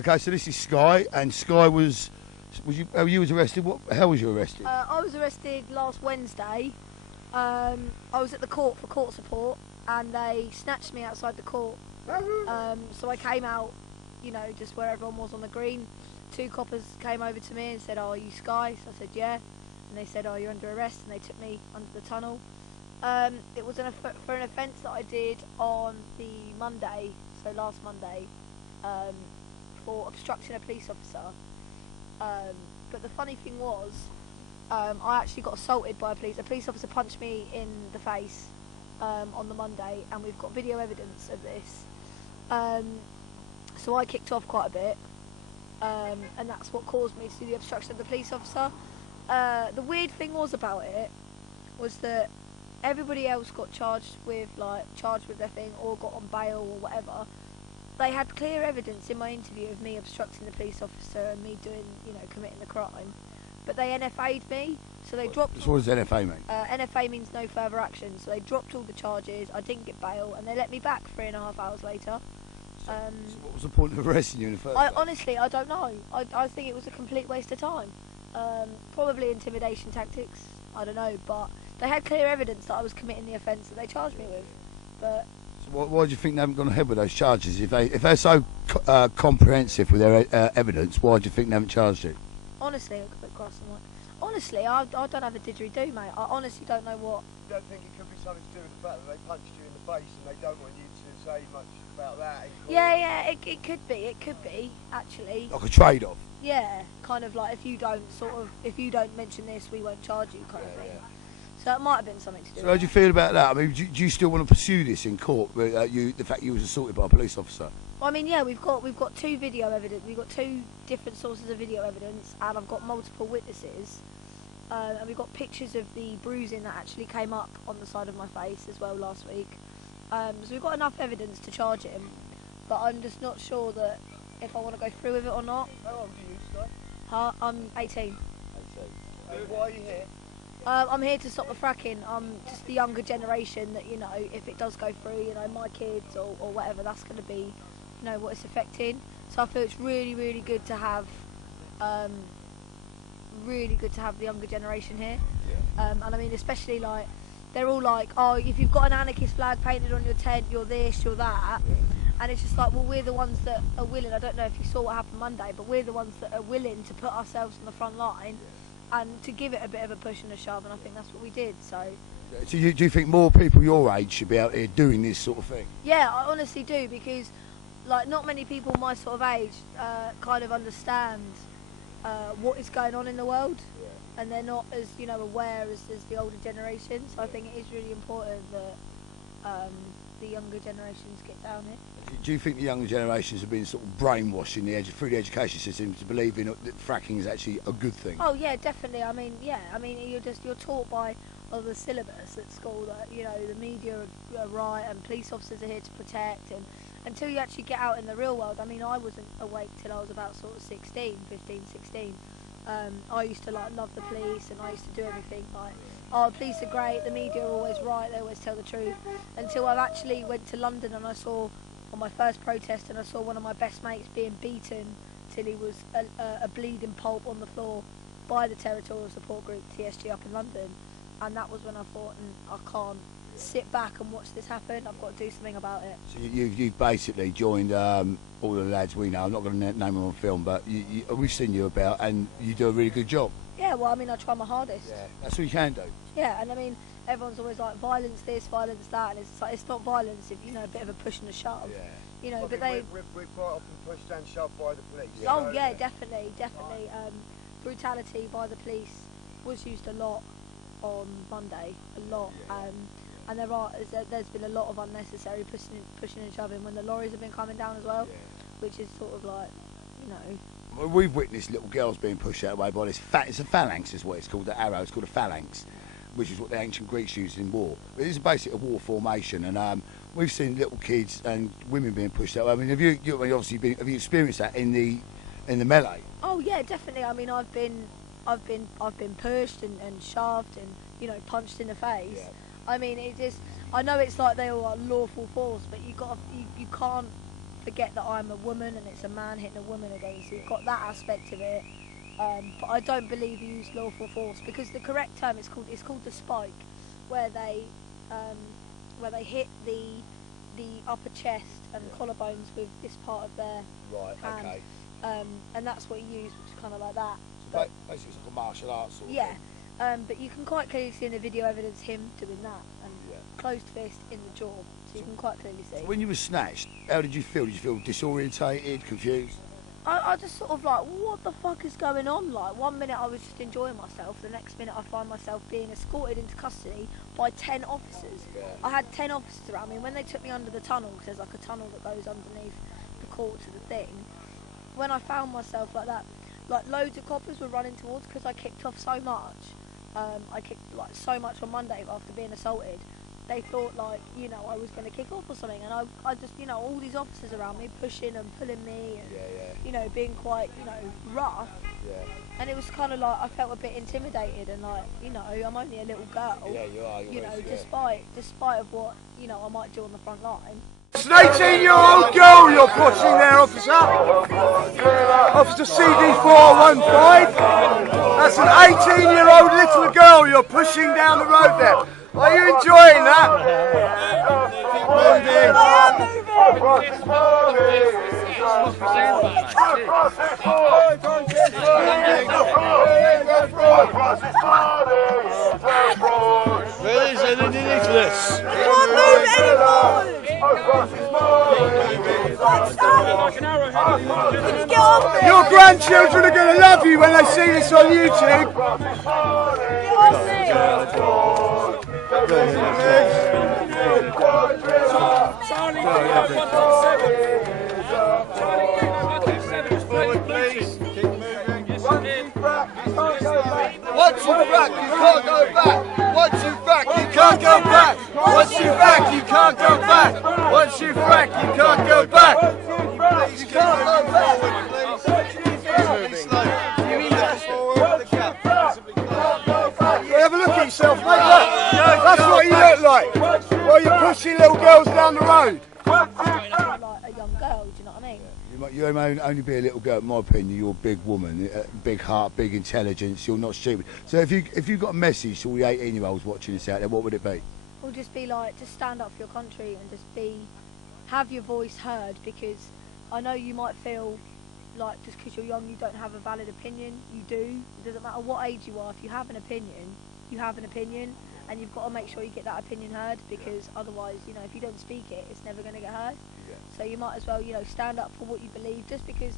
Okay, so this is Sky, and Sky was you was arrested. How was you arrested? I was arrested last Wednesday. I was at the court for court support, and they snatched me outside the court. So I came out, you know, just where everyone was on the green. 2 coppers came over to me and said, "Oh, are you Sky?" So I said, "Yeah." And they said, "Oh, you're under arrest," and they took me under the tunnel. It was for an offence that I did on the Monday, so last Monday, for obstructing a police officer. But the funny thing was, I actually got assaulted by a police officer punched me in the face on the Monday, and we've got video evidence of this. So I kicked off quite a bit, and that's what caused me to do the obstruction of the police officer. The weird thing was about it was that everybody else got charged with their thing, or got on bail or whatever. They had clear evidence in my interview of me obstructing the police officer and me doing, you know, committing the crime. But they NFA'd me, so they dropped... So what does NFA mean? NFA means no further action, so they dropped all the charges, I didn't get bail, and they let me back 3.5 hours later. So what was the point of arresting you in the first place? Honestly, I don't know. I think it was a complete waste of time. Probably intimidation tactics, I don't know, but they had clear evidence that I was committing the offence that they charged me with. But so why do you think they haven't gone ahead with those charges? If they're so comprehensive with their evidence, why do you think they haven't charged you? Honestly, honestly, I don't have a didgeridoo, mate. I honestly don't know what. You don't think it could be something to do with the fact that they punched you in the face and they don't want you to say much about that? Yeah, it could be, actually. Like a trade-off? Yeah, kind of like if you don't mention this, we won't charge you, kind of thing. Yeah. So it might have been something to do. So how do you feel about that? I mean, do you still want to pursue this in court? The fact you was assaulted by a police officer. Well, I mean, yeah, we've got 2 video evidence. We've got 2 different sources of video evidence, and I've got multiple witnesses, and we've got pictures of the bruising that actually came up on the side of my face as well last week. So we've got enough evidence to charge him, but I'm just not sure that if I want to go through with it or not. How old are you, Sky? I'm 18. Why are you here? I'm here to stop the fracking. I'm just the younger generation that, you know, if it does go through, you know, my kids or whatever, that's going to be, you know, what it's affecting. So I feel it's really, really good to have, the younger generation here. Yeah. And I mean, especially like, they're all like, oh, if you've got an anarchist flag painted on your tent, you're this, you're that. Yeah. And it's just like, well, we're the ones that are willing. I don't know if you saw what happened Monday, but we're the ones that are willing to put ourselves on the front line. Yeah. And to give it a bit of a push and a shove, and I think that's what we did. So do you think more people your age should be out here doing this sort of thing? Yeah, I honestly do, because like not many people my sort of age kind of understand what is going on in the world, yeah. And they're not as, you know, aware as the older generation. So I think it is really important that the younger generations get down here. Do you think the younger generations have been sort of brainwashed through the education system to believe that fracking is actually a good thing? Oh yeah, definitely. I mean, yeah. I mean, you're taught by the syllabus at school that, you know, the media are right and police officers are here to protect, and until you actually get out in the real world. I mean, I wasn't awake till I was about sort of 15, 16. I used to like love the police, and I used to do everything like, oh, the police are great, the media are always right, they always tell the truth. Until I actually went to London and I saw, on my first protest, and I saw one of my best mates being beaten till he was a bleeding pulp on the floor by the territorial support group TSG up in London. And that was when I thought, I can't sit back and watch this happen, I've got to do something about it. So you've basically joined all the lads we know. I'm not going to name them on film, but we've seen you about, and you do a really good job. Yeah, well, I mean, I try my hardest. Yeah, that's what you can do. Yeah, and I mean, everyone's always like, violence this, violence that, and it's like, it's not violence if, you know, a bit of a push and a shove. Yeah. You know, well, but we're quite often pushed and shoved by the police. Yeah. Oh yeah, definitely. Brutality by the police was used a lot on Monday, a lot. Yeah. And there's been a lot of unnecessary pushing and shoving when the lorries have been coming down as well, which is sort of like, you know. Well, we've witnessed little girls being pushed out of the way by this. It's a phalanx, is what it's called. The arrow, it's called a phalanx, which is what the ancient Greeks used in war. But it's basically a war formation, and we've seen little kids and women being pushed out. I mean, have you experienced that in the melee? Oh yeah, definitely. I mean, I've been pushed and shoved and, you know, punched in the face. Yeah. I mean, I know it's like they all are lawful force, but you can't forget that I'm a woman and it's a man hitting a woman again. So you've got that aspect of it. But I don't believe you use lawful force, because the correct term is called the spike, where they hit the upper chest and collarbones with this part of their hand. Okay. And that's what you use, which is kind of like that. So basically, it's like a martial arts sort of Yeah. thing. But you can quite clearly see in the video evidence him doing that, and closed fist in the jaw, so you can quite clearly see. So when you were snatched, how did you feel? Did you feel disorientated, confused? I just sort of like, what the fuck is going on? Like, one minute I was just enjoying myself, the next minute I find myself being escorted into custody by 10 officers. Yeah. I had 10 officers around me. When they took me under the tunnel, because there's like a tunnel that goes underneath the court to the thing, when I found myself like that, like loads of coppers were running towards, because I kicked off so much. I kicked like so much on Monday after being assaulted. They thought like, you know, I was going to kick off or something, and I just, you know, all these officers around me pushing and pulling me and, you know, being quite, you know, rough. Yeah. And it was kind of like, I felt a bit intimidated, and like, you know, I'm only a little girl. Yeah, you are. You know, despite of what, you know, I might do on the front line. It's an 18-year-old girl you're pushing there, officer. Officer CD415. That's an 18-year-old little girl you're pushing down the road there. Are you enjoying that? Where is it underneath this? Can't move anymore! Get off me! Your grandchildren are going to love you when they see this on YouTube. Get off me! Once you frack, you can't go back. Once you frack, you can't go back. Once you frack, you can't go back. Once you frack, you can't go back. You can't go back. Have a look at yourself, mate. Look. That's what you look like while you're pushing little girls down the road. Like a young girl, do you know what I mean? You may only be a little girl, in my opinion. You're a big woman, big heart, big intelligence. You're not stupid. So if you got a message to all the 18-year-olds watching this out there, what would it be? Or just be like, just stand up for your country and just have your voice heard, because I know you might feel like just because you're young you don't have a valid opinion. You do. It doesn't matter what age you are. If you have an opinion, you have an opinion, and you've got to make sure you get that opinion heard, because otherwise, you know, if you don't speak it, it's never going to get heard. Yeah. So you might as well, you know, stand up for what you believe. Just because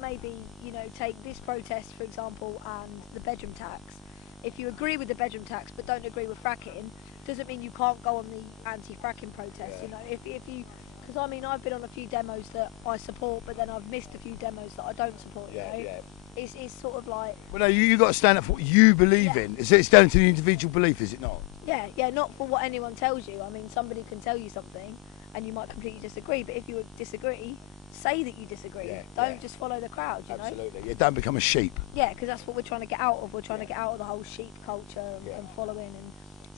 maybe, you know, take this protest for example and the bedroom tax. If you agree with the bedroom tax but don't agree with fracking, doesn't mean you can't go on the anti-fracking protest. Yeah. You know, if you, because I mean I've been on a few demos that I support, but then I've missed a few demos that I don't support. Yeah, you know? yeah. It's sort of like. Well, no, you got to stand up for what you believe in. It's down to the individual belief, is it not? Yeah, not for what anyone tells you. I mean, somebody can tell you something, and you might completely disagree. But if you disagree, say that you disagree. Yeah, don't just follow the crowd. You know. Absolutely. Yeah, don't become a sheep. Yeah, because that's what we're trying to get out of. We're trying to get out of the whole sheep culture and following, and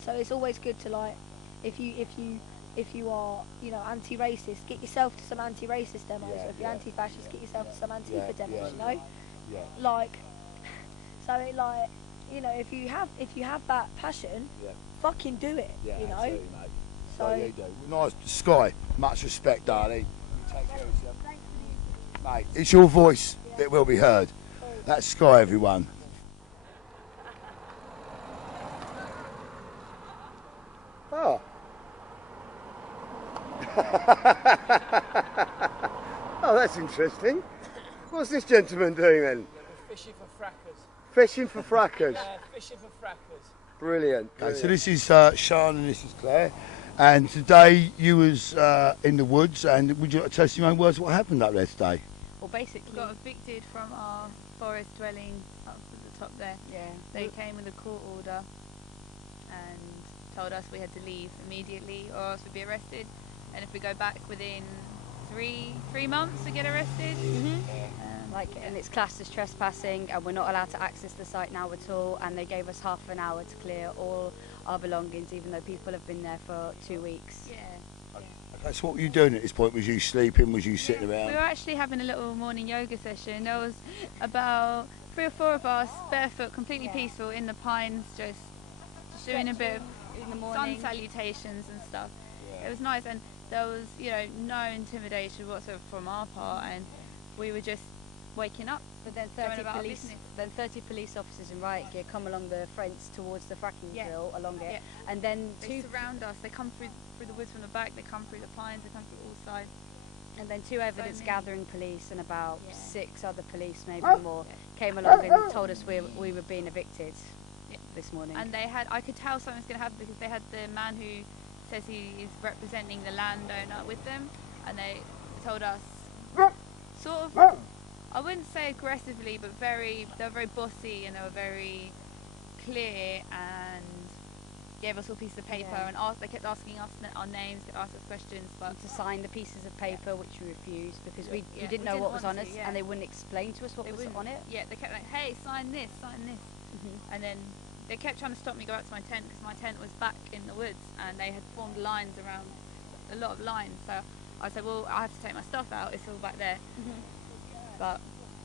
so it's always good to like, if you are, you know, anti-racist, get yourself to some anti-racist demos. Yeah, or if you're anti-fascist, get yourself to some Antifa Yeah, demos. yeah, You know, Yeah. like, so it, like, you know, if you have that passion, fucking do it. Yeah, you know. absolutely, mate. So yeah, you do. Nice, Sky. Much respect, darling. You take care of yourself. Mate, it's your voice that will be heard. That's Sky, everyone. Oh. Oh, that's interesting. What's this gentleman doing then? Fishing for frackers. Fishing for frackers. Yeah, fishing for frackers. Brilliant. Okay, so this is Sean and this is Claire. And today you was in the woods, and would you like to tell us your own words what happened up there today? Well, basically, we got evicted from our forest dwelling up at the top there. Yeah. They came with a court order and told us we had to leave immediately or else we'd be arrested. And if we go back within three months to get arrested. And it's classed as trespassing, and we're not allowed to access the site now at all, and they gave us half an hour to clear all our belongings, even though people have been there for 2 weeks. Yeah. So what were you doing at this point? Was you sleeping? Was you sitting We around? were actually having a little morning yoga session. There was about 3 or 4 of us, barefoot, completely peaceful, in the pines, just doing a bit of in the sun morning. salutations and stuff. It was nice, and there was, you know, no intimidation whatsoever from our part, and we were just waking up. But then going 30 about our police, business. then 30 police officers in riot gear come along the fence towards the fracking Yeah. drill along it, Yeah. and then They surround us. They come through the woods from the back. They come through the pines. They come through all sides. two evidence many. gathering police and about 6 other police, maybe more, Yeah. came along and told us we were being evicted Yeah. this morning. And they had, I could tell something's going to happen because they had the man who says he is representing the landowner with them, and they told us sort of, I wouldn't say aggressively, but they were very bossy, and they were very clear, and gave us all pieces of paper, and they kept asking us our names, kept asking us questions, but to sign the pieces of paper, which we refused because we Yeah. didn't We know didn't what was on want us, to, yeah. and they wouldn't explain to us what they was wouldn't. on it. Yeah, they kept like, hey, sign this, and then they kept trying to stop me go out to my tent because my tent was back in the woods, and they had formed lines around, a lot of lines. So I said, well, I have to take my stuff out. It's all back there. But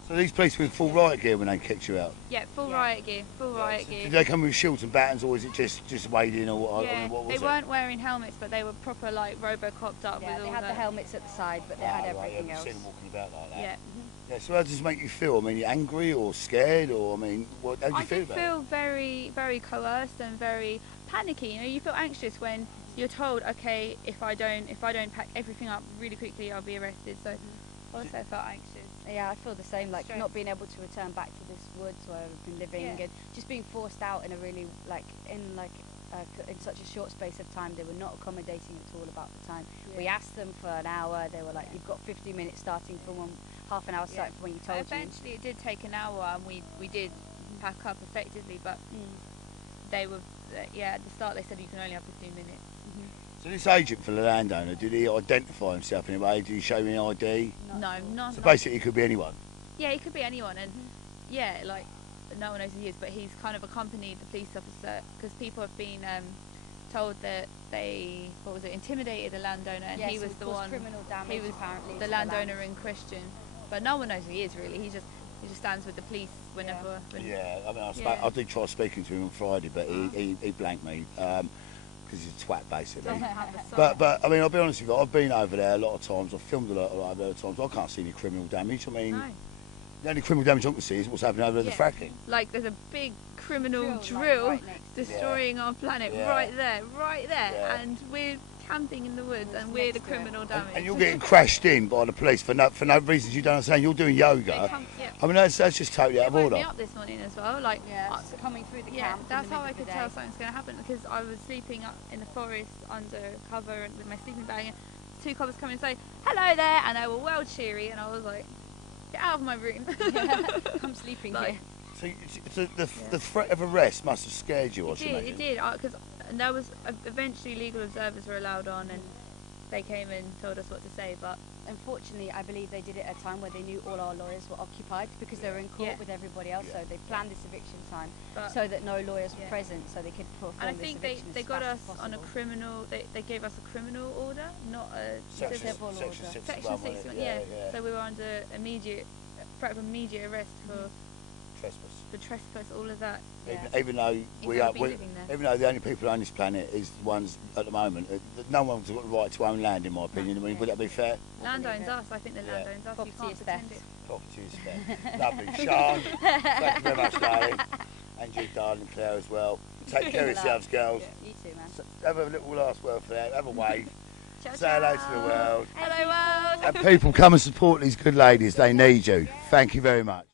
So these police were in full riot gear when they kicked you out? yeah, full riot gear, Did they come with shields and batons, or was it just wading, or what? I Yeah, mean, what was they it? weren't wearing helmets, but they were proper like Robocopped up Yeah, with they all had the helmets at the side, but they had everything I've else. seen them walking about like that. Yeah. Yeah, so how does it make you feel? I mean, you angry or scared, or I mean, how do you I feel did about feel very, very coerced and very panicky. You know, you feel anxious when you're told, okay, if I don't pack everything up really quickly, I'll be arrested. So also I felt anxious. Yeah, I feel the same, like Straight. not being able to return back to this woods where I've been living, Yeah. and just being forced out in a really, in such a short space of time. They were not accommodating at all about the time. Yeah. We asked them for an hour, they were like, you've got 15 minutes starting from half an hour starting from when you told you. Eventually it did take an hour, and we did pack up effectively, but they were, at the start they said you can only have 15 minutes. So this agent for the landowner, did he identify himself in a way? Did he show any ID? No, not. So basically, it could be anyone. Yeah, he could be anyone, and like no one knows who he is, but he's kind of accompanied the police officer because people have been told that they intimidated the landowner, and Yes, he was it the caused one. criminal damage, He was apparently, the to landowner land. in question, but no one knows who he is really. He just stands with the police whenever. Yeah, I mean, Yeah. I did try speaking to him on Friday, but he blanked me because he's a twat basically. Doesn't have the sign. But I mean, I'll be honest with you, I've been over there a lot of times. I've filmed a lot over there times. I can't see any criminal damage. I mean, No. the only criminal damage I can see is what's happening over at the Yeah. fracking. Like there's a big criminal Drill, drill like, right next to it. destroying our planet Yeah. right there, Yeah. and we're camping in the woods, and we're the next to it. criminal damage. And you're getting crashed in by the police for no reasons you don't understand. You're doing They yoga. come- yeah. I mean, that's just totally out They of woke me order. up this morning as well. Like, Yeah, coming through the yeah, camp. in that's the how middle I of the could tell day. something's going to happen, because I was sleeping up in the forest under cover and with my sleeping bag, and 2 coppers come and say, "Hello there," and they were well cheery, and I was like, "Get out of my room." I'm sleeping Like, here. So the threat of arrest must have scared you, I should It imagine. did, because there was eventually legal observers were allowed on, and they came and told us what to say, but Unfortunately, I believe they did it at a time where they knew all our lawyers were occupied because they were in court Yeah. with everybody else. Yeah. So they planned this eviction time But- so that no lawyers were Yeah. present, so they could perform and I this think eviction they as got us fast as on a possible. criminal. They gave us a criminal order, not a Section Civil order. 61, section wasn't it? 61. Yeah. So we were under threat of immediate arrest for Trespass. trespass, all of that. Even though we can't are, be living there. even though the only people on this planet is the ones at the moment, no one's got the right to own land, in my opinion. I mean, would that be fair? Land owns it. us. I think the land owns us. Property You can't is pretend theft. it. Property is fair. Lovely. Sean, thank you very much, darling. And you, darling Claire, as well. Take care of yourselves, girls. You too, man. Have a little last word for them. Have a wave. Ciao, Say hello to the world. Hello, world. And people, come and support these good ladies. They need you. Thank you very much.